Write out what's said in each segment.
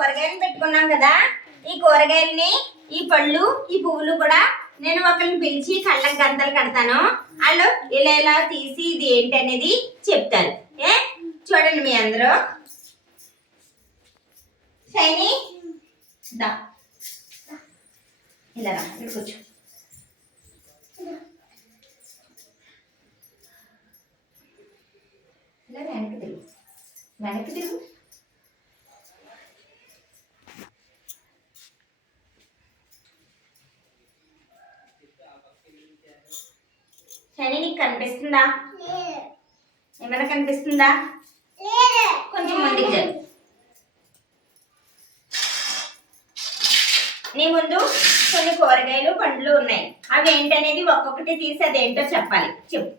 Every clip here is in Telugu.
కూరగాయలు పెట్టుకున్నాం కదా, ఈ కూరగాయల్ని, ఈ పళ్ళు, ఈ పువ్వులు కూడా నేను ఒకరిని పిలిచి కళ్ళకి గంతలు కడతాను. వాళ్ళు ఇలా ఇలా తీసి ఇది ఏంటి అనేది చెప్తారు. చూడండి మీ అందరూ. షైనీ దా, ఇలా రా, ఇక్కడ కూర్చో. ఇలా వెనక్కి తిరుగు, వెనక్కి తిరుగు. షైనీ నీకు కనిపిస్తుందా? ఏమైనా కనిపిస్తుందా? కొంచెం ముందుకు జరుగు. నీ ముందు కొన్ని కూరగాయలు పండ్లు ఉన్నాయి. అవి ఏంటనేది ఒక్కొక్కటి తీసి అదేంటో చెప్పాలి. చెప్పు.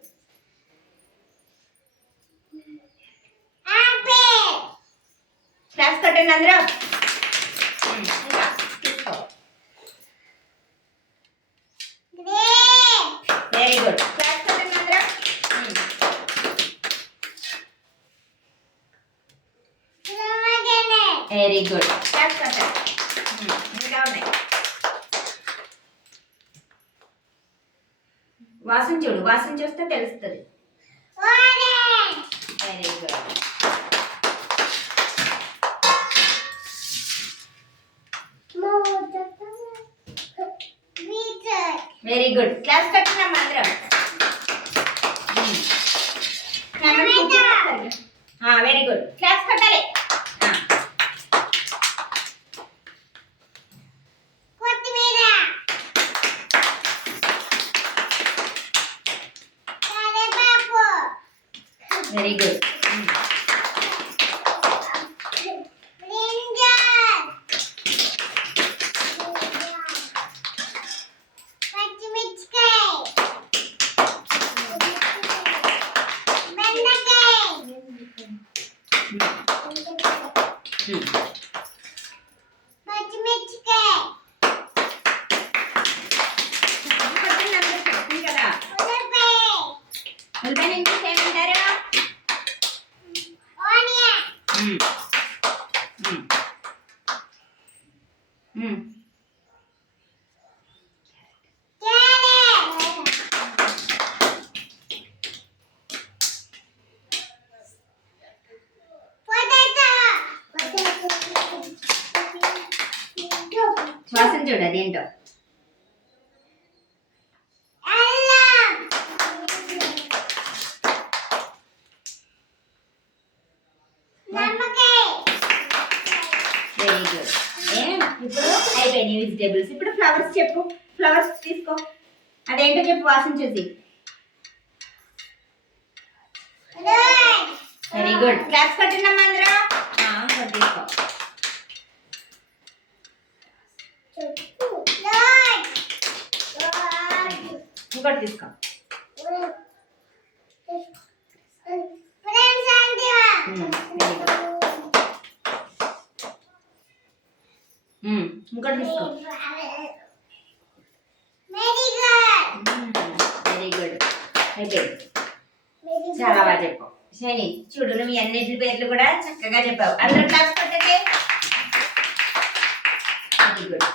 క్లాస్ కట్టండి అందరూ. ఇంకా తీసుకో. Very good. క్లాస్ కట్టండి అందరూ. Very good. క్లాస్ కట్టండి. ఇంకా ఉన్నాయి. వాసన చూడు, వాసన చూస్తే తెలుస్తుంది. Very good. Very good. Class కట్టినా మాత్రం. Very good. క్లాస్ కట్టాలి. Very good. వాసన చూడు అదేంటో. Very good. ఇప్పుడు అయిపోయినాయి వెజిటేబుల్స్. ఇప్పుడు ఫ్లవర్స్ చెప్పు. ఫ్లవర్స్ తీసుకో, అదేంటో చెప్పు వాసన చూసి. Very good. క్లాస్ కట్టినమ్మా అందరూ. తీసుకో. ఇంకోటి తీసుకో. ఇంకోటి తీసుకో. Very good. అయిపోయింది. చాలా బాగా చెప్పావు షైనీ. చూడు నువ్వు అన్నిటి పేర్లు కూడా చక్కగా చెప్పావు. అందరూ క్లాస్ పెట్టండి. Very good.